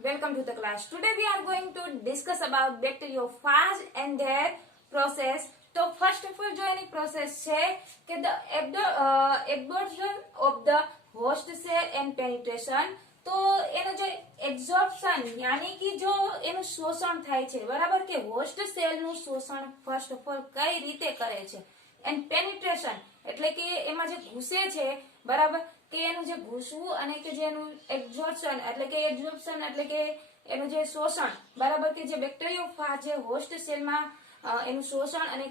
Welcome to the class. Today we are going to discuss about bacteriophage and their process. તો first of all જો એની process છે કે the absorption of the host cell and penetration. તો એનો જો absorption યાની કે જો એનું શોષણ થાય છે બરાબર કે હોસ્ટ સેલ નું શોષણ ફર્સ્ટ ઓફ ઓલ કઈ રીતે કરે છે એન્ડ પેનિટ્રેશન એટલે કે એમાં જે ઘૂસે છે બરાબર કે એનું જે ઘૂસવું અને કે જે એનું એબ્ઝોર્પ્શન એટલે કે એનું જે શોષણ બરાબર કે જે બેક્ટેરિયોફાજ જે હોસ્ટ સેલમાં એનું શોષણ અને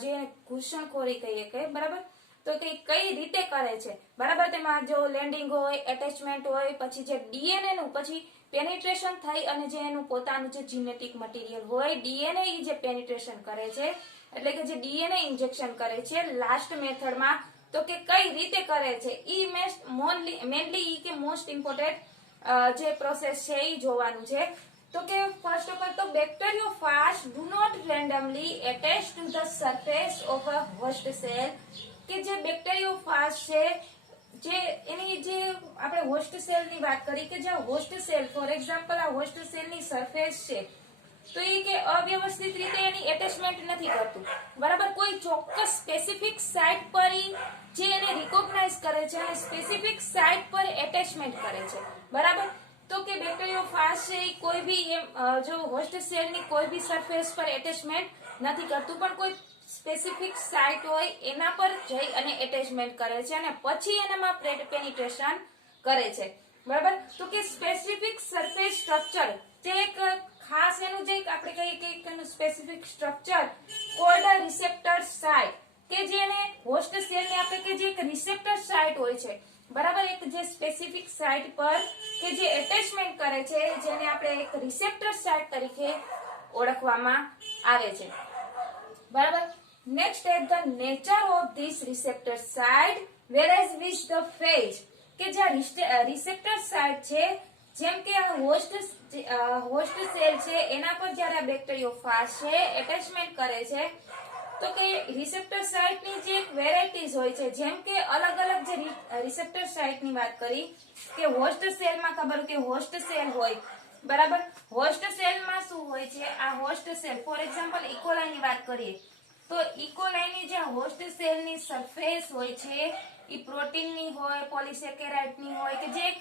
જે ઘૂસણખોરી કહીએ કે બરાબર તો કે કઈ રીતે કરે છે બરાબર તેમાં જો લેન્ડિંગ હોય એટેચમેન્ટ હોય પછી જે ડીએનએ નું પછી પેનિટ્રેશન થઈ અને જે એનું પોતાનું જે જીનેટિક મટીરિયલ હોય ડીએનએ જે પેનિટ્રેશન કરે છે એટલે કે જે ડીએનએ ઇન્જેક્શન કરે છે લાસ્ટ મેથડમાં તો કે કઈ રીતે કરે છે ઈ મેનલી ઈ કે મોસ્ટ ઇમ્પોર્ટન્ટ જે પ્રોસેસ છે ઈ જોવાનું છે તો કે ફર્સ્ટ ઓફ ઓલ તો bacteriophage do not randomly attach to the surface of a host cell કે જે બેક્ટેરિયોફાજ છે જે એની જે આપણે હોસ્ટ સેલ ની વાત કરી કે જે હોસ્ટ સેલ ફોર એક્ઝામ્પલ આ હોસ્ટ સેલ ની સરફેસ છે તો એ કે અવ્યવસ્થિત રીતે એની એટેચમેન્ટ નથી કરતું બરાબર કોઈ ચોક્કસ સ્પેસિફિક સાઇટ પર જે એને રિકોગ્નાઇઝ કરે છે અને સ્પેસિફિક સાઇટ પર એટેચમેન્ટ કરે છે બરાબર તો કે બેક્ટેરિયોફાજ છે કોઈ બી જો હોસ્ટ સેલ ની કોઈ બી સરફેસ પર એટેચમેન્ટ નથી કરતું પણ કોઈ સ્પેસિફિક સાઇટ હોય એના પર જઈ અને એટેચમેન્ટ કરે છે અને પછી એનામાં પેનિટ્રેશન કરે છે બરાબર તો કે સ્પેસિફિક સરફેસ સ્ટ્રક્ચર જે એક ખાસ એનું જે આપણે કહીએ કે એનું specific structure cold receptor site કે જેને હોસ્ટ સેલ ને આપણે કે જે એક રિસેપ્ટર સાઇટ હોય છે બરાબર એક જે સ્પેસિફિક સાઇટ પર કે જે એટેચમેન્ટ કરે છે જેને આપણે એક રિસેપ્ટર સાઇટ તરીકે ઓળખવામાં આવે છે બરાબર next at the nature of this receptor site whereas which the phage કે જે રિસેપ્ટર સાઇટ છે જેમ કે આ હોસ્ટ સેલ છે એના પર જ્યારે આ બેક્ટેરિયોફાજ છે એટેચમેન્ટ કરે છે તો કે રિસેપ્ટર સાઇટ ની જે વેરાયટીઝ હોય છે જેમ કે અલગ અલગ જે રિસેપ્ટર સાઇટ ની વાત કરી કે હોસ્ટ સેલ માં ખબર કે હોસ્ટ સેલ હોય બરાબર હોસ્ટ સેલ માં શું હોય છે આ host cell for example E. coli ની વાત કરીએ તો ઇકોલાઈ ની જે હોસ્ટ સેલ ની સરફેસ હોય છે એ પ્રોટીન ની હોય પોલિસેકેરાઇડ ની હોય કે જે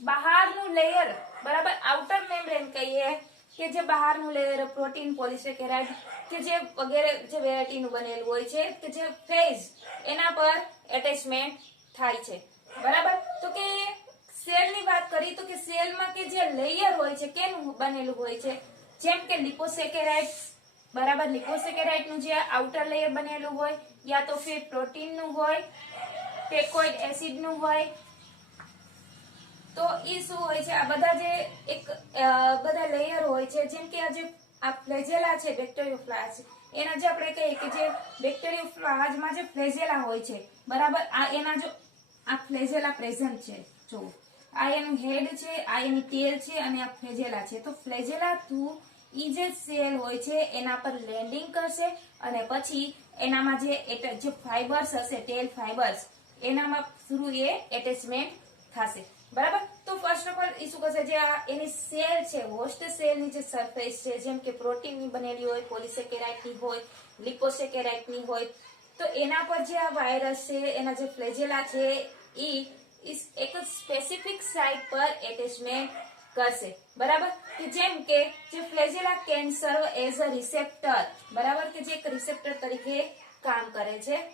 બહારનું લેયર બરાબર આઉટર મેમ્બ્રેન કહીએ કે જે બહારનું લેયર પ્રોટીન પોલિસેકેરાઇડ કે જે વગેરે જે વેરાયટીનું બનેલું હોય છે કે જે ફેઝ એના પર એટેચમેન્ટ થાય છે બરાબર તો કે સેલની વાત કરી તો કે સેલમાં કે જે લેયર હોય છે કેનું બનેલું હોય છે જેમ કે લિપોસેકેરાઇડ બરાબર લિપોસેકેરાઇડ નું જે આઉટર લેયર બનેલું હોય યા તો ફિર પ્રોટીન નું હોય ટેકોઇડ એસિડ નું હોય તો ઈ શું હોય છે આ બધા જે એક બધા લેયર હોય છે જેમ કે આ જે આ ફ્લેજેલા છે બેક્ટેરિયોફાજ એના જે આપણે કહીએ કે જે બેક્ટેરિયોફાજમાં જે ફ્લેજેલા હોય છે બરાબર આ એના જો આ ફ્લેજેલા પ્રેઝન્ટ છે જો આ એનું હેડ છે આ એની ટેલ છે અને આ ફ્લેજેલા છે તો ફ્લેજેલા થ્રુ ઈ જે સેલ હોય છે એના પર લેન્ડિંગ કરશે અને પછી એનામાં જે ફાઈબર્સ હશે ટેલ ફાઈબર્સ એનામાં થ્રુ એ એટેચમેન્ટ થશે બરાબર તો ફર્સ્ટ ઓફ ઓલ ઈ શું કરશે જે આ એની સેલ છે હોસ્ટ સેલ ની જે સરફેસ છે જેમ કે પ્રોટીન ની બનેલી હોય પોલિસેકેરાઇડ ની હોય લિપોસેકેરાઇડ ની હોય તો એના પર જે આ વાયરસ છે એના જે ફ્લેજેલા છે ઈ એક સ્પેસિફિક સાઇટ પર એટેચમેન્ટ કરશે બરાબર કે જેમ કે જે ફ્લેજેલા કેન સર્વ એઝ અ રિસેપ્ટર બરાબર કે જે એક રિસેપ્ટર તરીકે કામ કરે છે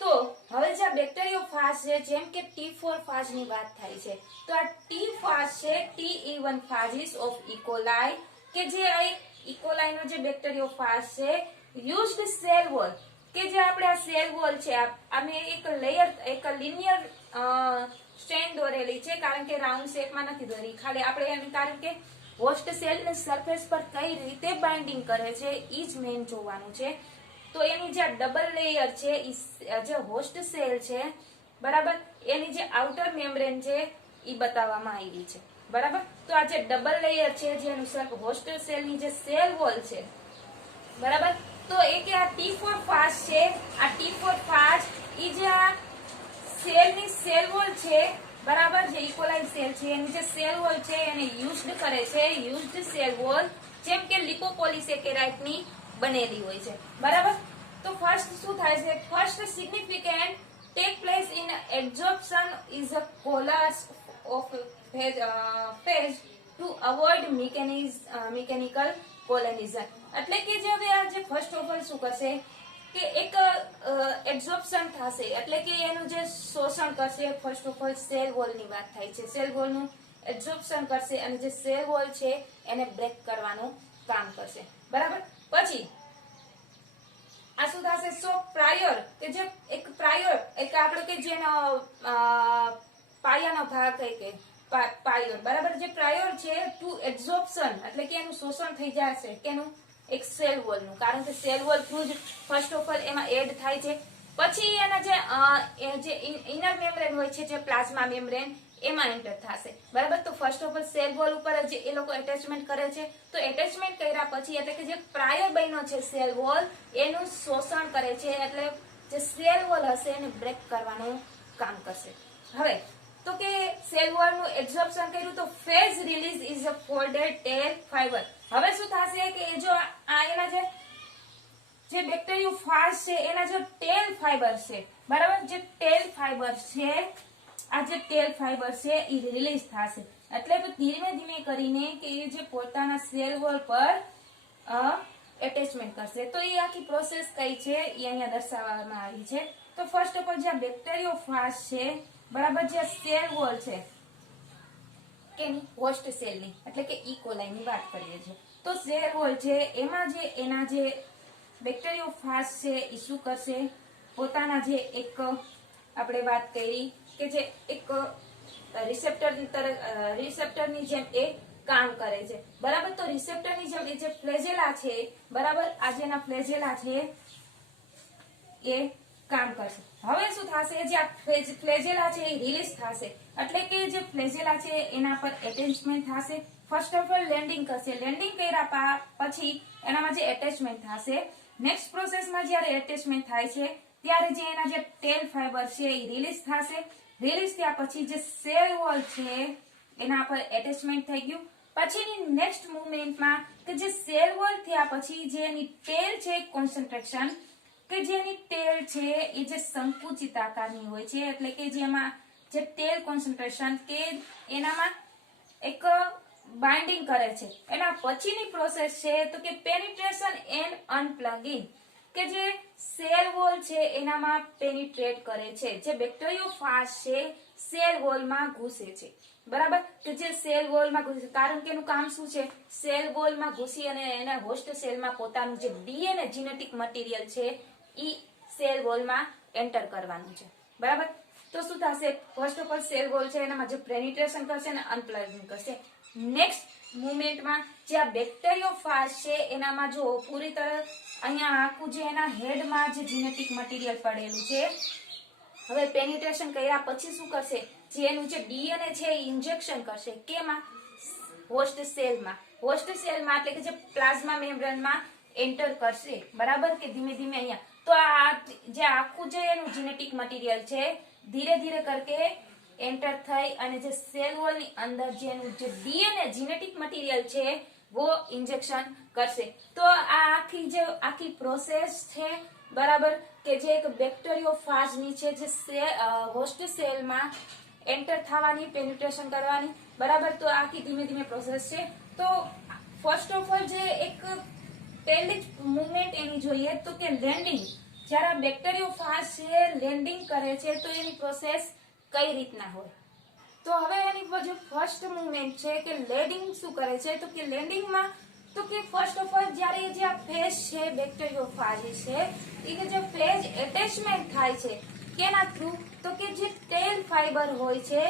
તો હવે જે બેક્ટેરિયોફાજ છે જેમ કે T4 ફાજ ની વાત થાય છે તો આ T ફાજ છે T1 ફાજીસ ઓફ ઇકોલાઈ કે જે આ ઇકોલાઈ નો જે બેક્ટેરિયોફાજ છે યુઝડ સેલ વોલ કે જે આપણે આ સેલ વોલ છે આમે એક લેયર એક લિનિયર સ્ટ્રેન્ડ દોરેલી છે કારણ કે રાઉન્ડ શેપમાં નથી દોરી ખાલી આપણે એમ કારણ કે હોસ્ટ સેલ ની સરફેસ પર કઈ રીતે બાઇન્ડિંગ કરે છે ઈ જ મેઇન જોવાનું છે તો એની જે ડબલ લેયર છે જે હોસ્ટ સેલ છે બરાબર એની જે આઉટર મેમ્બ્રેન છે ઈ બતાવવામાં આવી છે બરાબર તો આ જે ડબલ લેયર છે જેનું હોસ્ટ સેલ ની જે સેલ વોલ છે બરાબર તો એ કે આ T4 ફાજ છે આ T4 ફાજ ઈ જે આ સેલ ની સેલ વોલ છે બરાબર, જે ઇકોલાઇઝ સેલ છે એની જે સેલ વોલ છે એને યુઝડ કરે છે, યુઝડ સેલ વોલ, જેમ કે લિપોપોલિસેકેરાઇડની બનેલી હોય છે. બરાબર, તો ફર્સ્ટ શું થાય છે? First significant take place in absorption is a collars of phase to avoid mechanical colonization. એટલે કે જે હવે આ જે ફર્સ્ટ ઓફ ઓલ શું કરશે કે એક એબ્ઝોર્પ્શન થશે, એટલે કે એનું જે શોષણ કરશે. First of all cell wall ની વાત થાય છે. સેલ વોલ નું એબ્ઝોર્પ્શન કરશે અને જે સેલ વોલ છે એને બ્રેક કરવાનું કામ કરશે. બરાબર, પછી આ શું થશે? સો પ્રાયર કે જે એક પ્રાયર એક આપણે કે જેનો પાયાનો ભાગ કઈ કે પાયર. બરાબર, જે પ્રાયર છે ટુ એબ્ઝોર્પ્શન એટલે કે એનું શોષણ થઈ જશે કેનું? એક સેલ વોલ નું, કારણ કે સેલ વોલ થ્રુ જ ફર્સ્ટ ઓફ ઓલ એમાં એડ થાય છે. પછી એના જે ઇનર મેમ્બ્રેન હોય છે, જે પ્લાઝ્મા મેમ્બ્રેન, એમાં એન્ટર થશે. બરાબર, તો first of all cell wall ઉપર જે એ લોકો એટેચમેન્ટ કરે છે, તો એટેચમેન્ટ કર્યા પછી એટલે કે જે પ્રાયર બન્યો છે સેલ વોલ એનું શોષણ કરે છે, એટલે જે સેલ વોલ હશે એને બ્રેક કરવાનું કામ કરશે. હવે તો કે સેલ વોલ નું એબ્ઝોર્પ્શન કર્યું તો phase release is a folded tail fiber. હવે શું થશે કે જો આ એના જે બેક્ટેરિયોફાજ છે એના જે ટેલ ફાઇબર છે, બરાબર, જે ટેલ ફાઇબર છે, આ જે ટેલ ફાઇબર છે એ રિલીઝ થશે. એટલે કે ધીમે ધીમે કરીને કે એ જે પોતાના સેલ વોલ પર એટેચમેન્ટ કરશે. તો એ આખી પ્રોસેસ કઈ છે એ અહીંયા દર્શાવવામાં આવી છે. તો ફર્સ્ટ ઓફ ઓલ જે બેક્ટેરિયોફાજ છે, બરાબર, જે સેલ વોલ છે કેની? હોસ્ટ સેલની, એટલે કે ઈ કોલાઈની વાત કરીએ છીએ. તો સેલ વોલ છે એમાં જે એના જે બેક્ટેરિયોફાજ છે એ શું કરશે? પોતાના જે એક આપણે વાત કરી કે જે એક રિસેપ્ટરની જેમ એ કામ કરે છે. બરાબર, તો રિસેપ્ટરની જેમ એ જે ફ્લેજેલા છે, બરાબર, આ જેના ફ્લેજેલા છે એ કામ કરશે. હવે શું થશે? જે આ ફ્લેજેલા છે એ રિલીઝ થશે, એટલે કે જે ફ્લેજેલા છે એના પર એટેચમેન્ટ થશે. ફર્સ્ટ ઓફ ઓલ લેન્ડિંગ કરશે. લેન્ડિંગ કર્યા પછી એનામાં જે એટેચમેન્ટ થશે. નેક્સ્ટ પ્રોસેસમાં જ્યારે એટેચમેન્ટ થાય છે ત્યારે જે એના જે ટેલ ફાઇબર છે એ રિલીઝ થશે. રિલીઝ થયા પછી જે સેલ વોલ છે એના પર એટેચમેન્ટ થઈ ગયું. પછીની નેક્સ્ટ મુવમેન્ટમાં કે જે સેલ વોલ થયા પછી જે એની ટેલ છે કોન્સન્ટ્રેશન, કે જેની ટેલ છે એ જે સંકુચિત આકારની હોય છે, એટલે કે જેમાં જે ટેલ કોન્સન્ટ્રેશન કે એનામાં એક બાઇન્ડિંગ કરે છે. એના પછીની પ્રોસેસ છે તો કે પેનિટ્રેશન એન્ડ અનપ્લગિંગ, કે જે સેલ વોલ છે એનામાં પેનિટ્રેટ કરે છે. જે બેક્ટેરિયોફાજ છે સેલ વોલમાં ઘૂસે છે. બરાબર, કે જે સેલ વોલમાં ઘૂસે, કારણ કે એનું કામ શું છે? સેલ વોલમાં ઘૂસી અને એના હોસ્ટ સેલમાં પોતાનું જે ડીએનએ જીનેટિક મટીરિયલ છે ઈ સેલ વોલમાં એન્ટર કરવાનું છે. બરાબર, તો શું થશે? First of all cell wall છે એનામાં જે પેનિટ્રેશન કરશે અને અનપ્લગિંગ કરશે. નેક્સ્ટ મુવમેન્ટમાં જે આ બેક્ટેરિયોફાજ છે એનામાં જો પૂરી તરફ અહીંયા આખું જે એના હેડમાં જે જીનેટિક મટીરિયલ પડેલું છે, હવે પેનિટ્રેશન કર્યા પછી શું કરશે? જે એનું જે ડીએનએ છે એ ઇન્જેક્શન કરશે. કેમાં? હોસ્ટ સેલમાં. હોસ્ટ સેલમાં એટલે કે જે પ્લાઝ્મા મેમ્બ્રેનમાં એન્ટર કરશે. બરાબર, કે ધીમે ધીમે અહીંયા તો આ જે આખું જે એનું જીનેટિક મટીરિયલ છે ધીરે ધીરે કરકે એન્ટર થઈ અને જે સેલ વોલ ની અંદર જે એનું જે ડીએનએ જીનેટિક મટીરિયલ છે वो इंजेक्शन करશે. તો આ આખી પ્રોસેસ છે, બરાબર, કે જે એક બેક્ટેરિયોફાજ ની છે જે હોસ્ટ સેલમાં એન્ટર થવાની, પેનિટ્રેશન કરવાની. બરાબર, તો આખી ધીમે ધીમે પ્રોસેસ છે. તો ફર્સ્ટ ઓફ ઓલ જે એક પહેલી જ મુવમેન્ટ એની જોઈએ તો કે લેન્ડિંગ. જ્યારે બેક્ટેરિયોફાજ છે લેન્ડિંગ કરે છે તો એની પ્રોસેસ કઈ રીતના હોય? તો હવે એની જે ફર્સ્ટ મુવમેન્ટ છે કે લેન્ડિંગ શું કરે છે તો કે લેન્ડિંગમાં તો કે ફર્સ્ટ ઓફ ઓલ જ્યારે જે આ ફેજ છે બેક્ટેરિયોફાજ છે એ જે ફેજ એટેચમેન્ટ થાય છે કેના થ્રુ તો કે જે ટેલ ફાઇબર હોય છે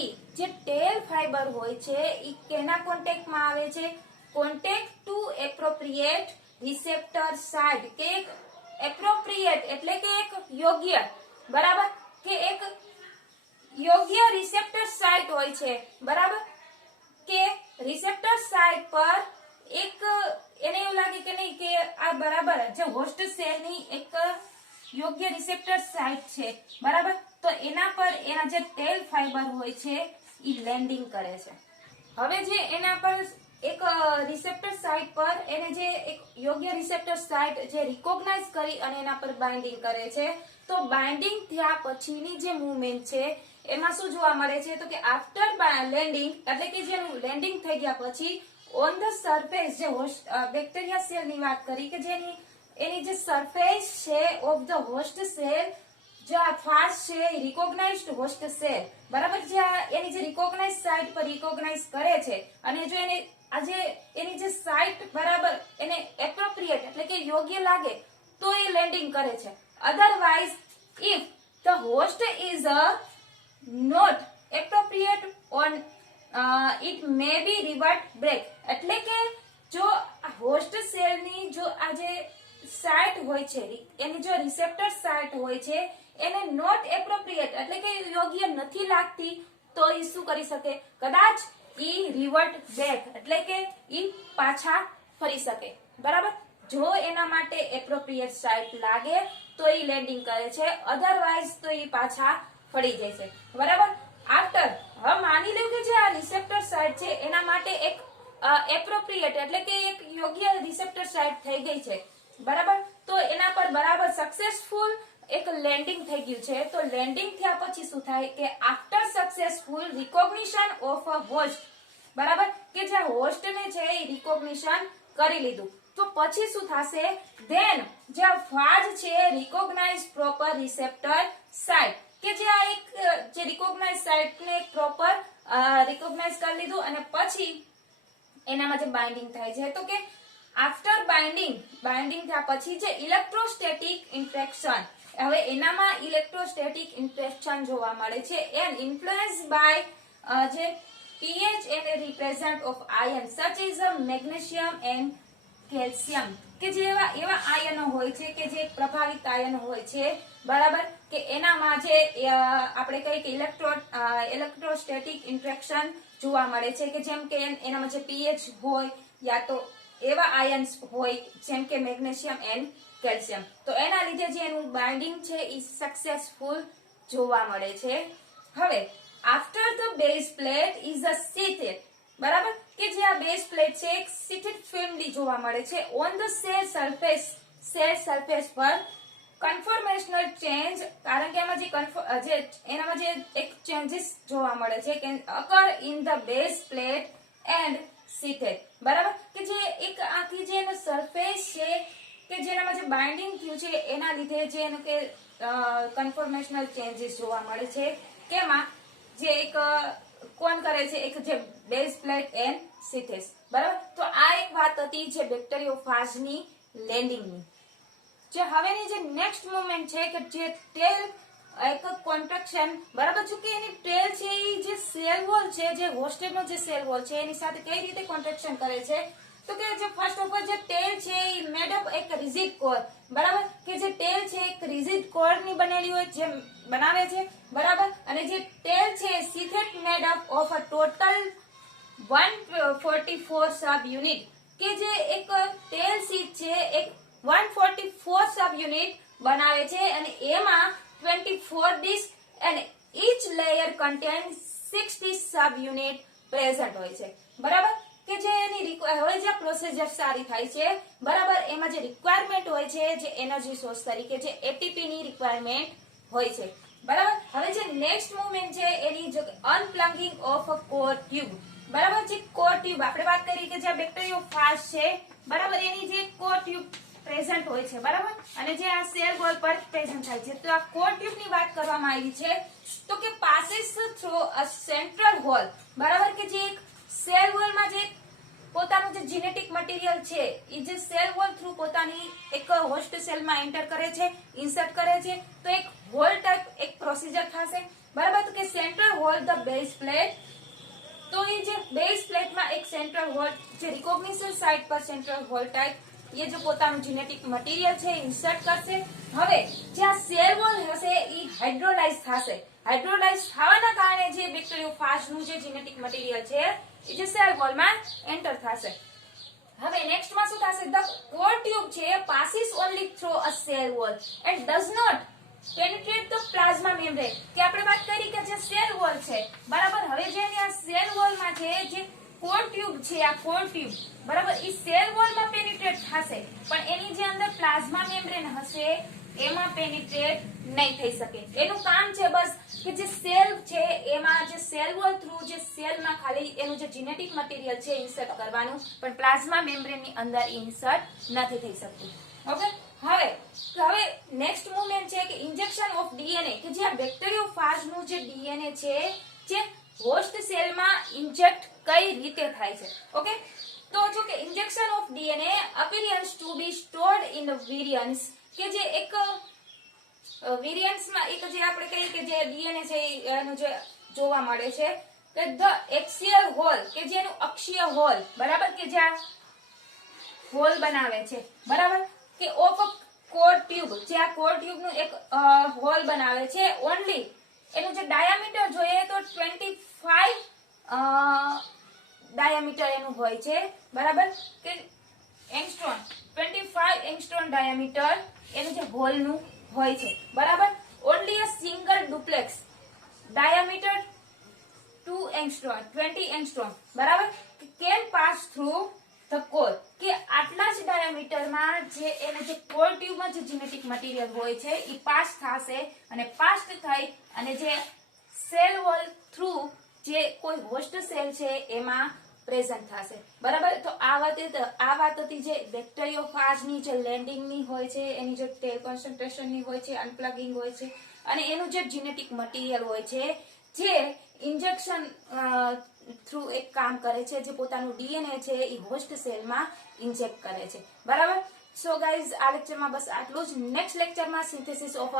ઈ જે ટેલ ફાઇબર હોય છે ઈ કેના કોન્ટેક્ટમાં આવે છે? Contact to appropriate receptor site, કે એક એપ્રોપ્રિએટ એટલે કે એક યોગ્ય, બરાબર, કે એક યોગ્ય રિસેપ્ટર સાઇટ હોય છે. બરાબર, કે રિસેપ્ટર સાઇટ પર એક એને એવું લાગે કે નહીં કે આ બરાબર જે હોસ્ટ સેલની એક યોગ્ય રિસેપ્ટર સાઇટ છે. બરાબર, તો એના પર એના જે ટેલ ફાઈબર હોય છે એ લેન્ડિંગ કરે છે. હવે જે એના પર એક રિસેપ્ટર સાઇટ પર એને જે એક યોગ્ય રિસેપ્ટર સાઇટ જે રિકોગ્નાઇઝ કરી અને એના પર બાઇન્ડિંગ કરે છે. તો બાઇન્ડિંગ થયા પછીની જે મૂવમેન્ટ છે એમાં શું જોવા મળે છે તો કે આફ્ટર લેન્ડિંગ એટલે કે જેનું લેન્ડિંગ થઈ ગયા પછી ઓન ધ સરફેસ જે બેક્ટેરિયા સેલ ની વાત કરી કે જેની એની જે સરફેસ છે ઓફ ધ હોસ્ટ સેલ જે આ ફાસ છે રિકોગ્નાઇઝ્ડ હોસ્ટ સેલ બરાબર જે એની જે રિકોગ્નાઇઝ સાઇટ પર રિકોગ્નાઇઝ કરે છે અને જો એને આજે એની જે સાઇટ બરાબર એને એપ્રોપ્રિએટ એટલે કે યોગ્ય લાગે તો એ લેન્ડિંગ કરે છે. Otherwise if the host is not appropriate on it may be revert back એટલે કે જો હોસ્ટ સેલ ની જો આ જે સાઇટ હોય છે એની જો રિસેપ્ટર સાઇટ હોય છે એને નોટ એપ્રોપ્રિએટ એટલે કે યોગ્ય નથી લાગતી તો એ શું કરી શકે કદાચ ઈ રિવર્ટ બેક એટલે કે ઈ પાછા ફરી શકે બરાબર. જો એના માટે એપ્રોપ્રિએટ સાઇટ લાગે તો ઈ લેન્ડિંગ કરે છે અધરવાઇઝ તો ઈ પાછા ફરી જશે બરાબર. આફ્ટર હવે માની લો કે જે આ રિસેપ્ટર સાઇટ છે એના માટે એક એપ્રોપ્રિએટ એટલે કે એક યોગ્ય રિસેપ્ટર સાઇટ થઈ ગઈ છે બરાબર. તો એના પર બરાબર સક્સેસફુલ એક લેન્ડિંગ થઈ ગયું છે. તો લેન્ડિંગ થયા પછી શું થાય કે after successful recognition of a host બરાબર કે જે હોસ્ટ ને છે એ રિકોગ્નિશન કરી લીધું તો પછી શું થશે ધેન જે ફાજ છે રિકોગ્નાઇઝ પ્રોપર રિસેપ્ટર સાઇટ કે જે આ એક જે રિકોગ્નાઇઝ સાઇટ ને પ્રોપર રિકોગ્નાઇઝ કરી લીધું અને પછી એનામાં જે બાઇન્ડિંગ થાય છે તો કે આફ્ટર બાઇન્ડિંગ થયા પછી જે ઇલેક્ટ્રોસ્ટેટિક ઇન્ટરેક્શન હવે એનામાં ઇલેક્ટ્રોસ્ટેટિક ઇન્ટરેક્શન જોવા મળે છે એન્ડ ઇન્ફ્લુએન્સ બાય જે pH and a represent of ion such as magnesium and calcium કે જે એવા આયનો હોય છે કે જે પ્રભાવિત આયનો હોય છે બરાબર કે એનામાં જે આપણે કહીએ કે ઇલેક્ટ્રોસ્ટેટિક ઇન્ટરેક્શન જોવા મળે છે કે જેમ કે એનામાં જે pH હોય યા તો એવા આયન્સ હોય જેમ કે મેગ્નેશિયમ એન્ડ કેલ્શિયમ તો એના લીધે જે એનું બાઇન્ડિંગ છે એ સક્સેસફુલ જોવા મળે છે. હવે after the base plate is a sheathed બરાબર કે જે આ બેઝ પ્લેટ છે એક શીથેડ ફિલ્મની જોવા મળે છે ઓન ધ સેલ સરફેસ પર કન્ફર્મેશનલ ચેન્જ કારણ કે એમાં એનામાં જે એક ચેન્જીસ જોવા મળે છે કે occur in the base plate and sheathed બરાબર કે જે એક આખી જે એનો સરફેસ છે કે જેનામાં જે બાઇન્ડિંગ થયું છે એના લીધે જે એનું કે કન્ફર્મેશનલ ચેન્જીસ જોવા મળે છે કેમાં જે એક કોણ કરે છે એક જે બેઝ પ્લેટ એન્ડ શીથેસ બરાબર. તો આ એક વાત હતી જે બેક્ટેરિયોફાજની લેન્ડિંગની. જે હવેની જે નેક્સ્ટ મુવમેન્ટ છે કે જે ટેલ એક કોન્ટ્રેક્શન બરાબર જો કે એની ટેલ છે એ જે સેલ વોલ છે જે હોસ્ટેડનો જે સેલ વોલ છે એની સાથે કઈ રીતે કોન્ટ્રેક્શન કરે છે તો કે જે ફર્સ્ટ ઓફ ઓલ જે ટેલ છે એ મેડ અપ એક રિજિડ કોર બરાબર કે જે ટેલ છે એક રિજિડ કોર ની બનેલી હોય જે બનાવે છે બરાબર અને જે ટેલ છે sheathed made up of a total 144 subunit કે જે એક ટેલ શીટ છે એક 144 સબ યુનિટ બનાવે છે અને એમાં 24 ડિસ્ક અને each layer contains 60 સબ યુનિટ પ્રેઝન્ટ હોય છે બરાબર કે જે એની હવે જે પ્રોસેસર સારી થાય છે બરાબર એમાં જે રિક્વાયરમેન્ટ હોય છે જે એનર્જી સોર્સ તરીકે જે એટીપી ની રિક્વાયરમેન્ટ હોય છે બરાબર. હવે જે નેક્સ્ટ મૂવમેન્ટ છે એની જો અનપ્લગિંગ ઓફ અ કોર ટ્યુબ બરાબર જે કોર ટ્યુબ આપણે વાત કરી કે જે બેક્ટેરિયોફાજ છે બરાબર એની જે કોર ટ્યુબ પ્રેઝન્ટ હોય છે બરાબર અને જે આ સેલ વોલ પર પ્રેઝન્ટ થાય છે તો આ કોર ટ્યુબ ની વાત કરવામાં આવી છે તો કે પાસિસ થ્રુ અ સેન્ટ્રલ હોલ બરાબર કે જે એક સેલ વોલ માં જે પોતાનું જે જેનેટિક મટીરિયલ છે એ જે સેલ વોલ થ્રુ પોતાની એક હોસ્ટ સેલ માં એન્ટર કરે છે ઇન્સર્ટ કરે છે તો એક હોલ ટાઈપ એક પ્રોસીજર થશે બરાબર. તો કે central hole the base plate તો એ જે બેઝ પ્લેટ માં એક સેન્ટ્રલ હોલ જે રિકોગ્નિશન સાઇટ પર સેન્ટ્રલ હોલ ટાઈપ એ જે પોતાનું જેનેટિક મટીરિયલ છે ઇન્સર્ટ કરશે. હવે જે આ સેલ વોલ હશે એ હાઇડ્રોલાઇઝ થશે હાઇડ્રોલાઇઝ થવાના કારણે જે બેક્ટેરિયોફાજનું જે જેનેટિક મટીરિયલ છે એ જે સેલ વોલ માં એન્ટર થશે. હવે નેક્સ્ટ માં શું થશે ધ કોર ટ્યુબ છે passes only through a cell wall and does not penetrate the plasma membrane કે આપણે વાત કરી કે જે સેલ વોલ છે બરાબર. હવે જે આ સેલ વોલ માં છે જે કોર ટ્યુબ છે, આ કોર ટ્યુબ બરાબર ઈ સેલ વોલ માં પેનિટ્રેટ થશે, પણ એની જે અંદર પ્લાઝમા મેમ્બ્રેન હશે એમાં પેનિટ્રેટ નહીં થઈ શકે. એનું કામ છે બસ કે જે સેલ છે એમાં જે સેલ વોલ થ્રુ જે સેલમાં ખાલી એનું જે જેનેટિક મટીરીયલ છે ઇન્સર્ટ કરવાનું, પણ પ્લાઝમા મેમ્બ્રેન ની અંદર ઇન્સર્ટ નથી થઈ શકતું. ઓકે, હવે નેક્સ્ટ મૂવમેન્ટ છે કે ઇન્જેક્શન ઓફ ડીએનએ કે જે બેક્ટેરિયોફાજ નું જે ડીએનએ છે જે હોસ્ટ સેલમાં ઇન્જેક્ટ કઈ રીતે થાય છે. ઓકે, તો જો કે injection of DNA appearance to be stored in virions કે જે એક વિરિયન્સમાં એક જે આપણે કહીએ કે જે ડીએનએ છે એનું જે જોવા મળે છે કે ધ એક્સિયલ હોલ કે જે એનું અક્ષીય હોલ બરાબર કે જે હોલ બનાવે છે બરાબર કે ઓફ કોર ટ્યુબ જે આ કોર ટ્યુબ નું એક હોલ બનાવે છે. ઓનલી એનું જે ડાયામીટર જોઈએ તો 25 ડાયામીટર એનું હોય છે બરાબર કે એંગસ્ટ્રોમ 25 એંગસ્ટ્રોમ ડાયામીટર એનું જે હોલ નું હોય છે બરાબર. Only a single duplex diameter 2 angstrom 20 angstrom બરાબર can pass through the core કે આટલા જ ડાયામીટરમાં જે એને જે કોર ટ્યુબમાં જે જેનેટિક મટીરીયલ હોય છે એ પાસ થશે અને પાસ થઈ અને જે સેલ વોલ થ્રુ જે કોઈ હોસ્ટ સેલ છે એમાં પ્રેઝન્ટ થશે બરાબર. તો આ વાત હતી જે બેક્ટેરિયોફાજની જે લેન્ડિંગની હોય છે, એની જે ટેલ કોન્સન્ટ્રેશનની હોય છે, અનપ્લગિંગ હોય છે અને એનું જે જેનેટિક મટીરીયલ હોય છે જે ઇન્જેક્શન થ્રુ એક કામ કરે છે, જે પોતાનું ડીએનએ છે એ હોસ્ટ સેલમાં ઇન્જેક્ટ કરે છે બરાબર. સો ગાઈઝ આ લેક્ચરમાં બસ આટલું જ. નેક્સ્ટ લેક્ચરમાં સિન્થેસિસ ઓફ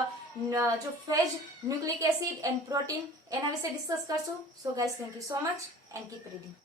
જો phase nucleic acid and protein એના વિશે ડિસ્કસ કરશું. So guys thank you so much and keep reading.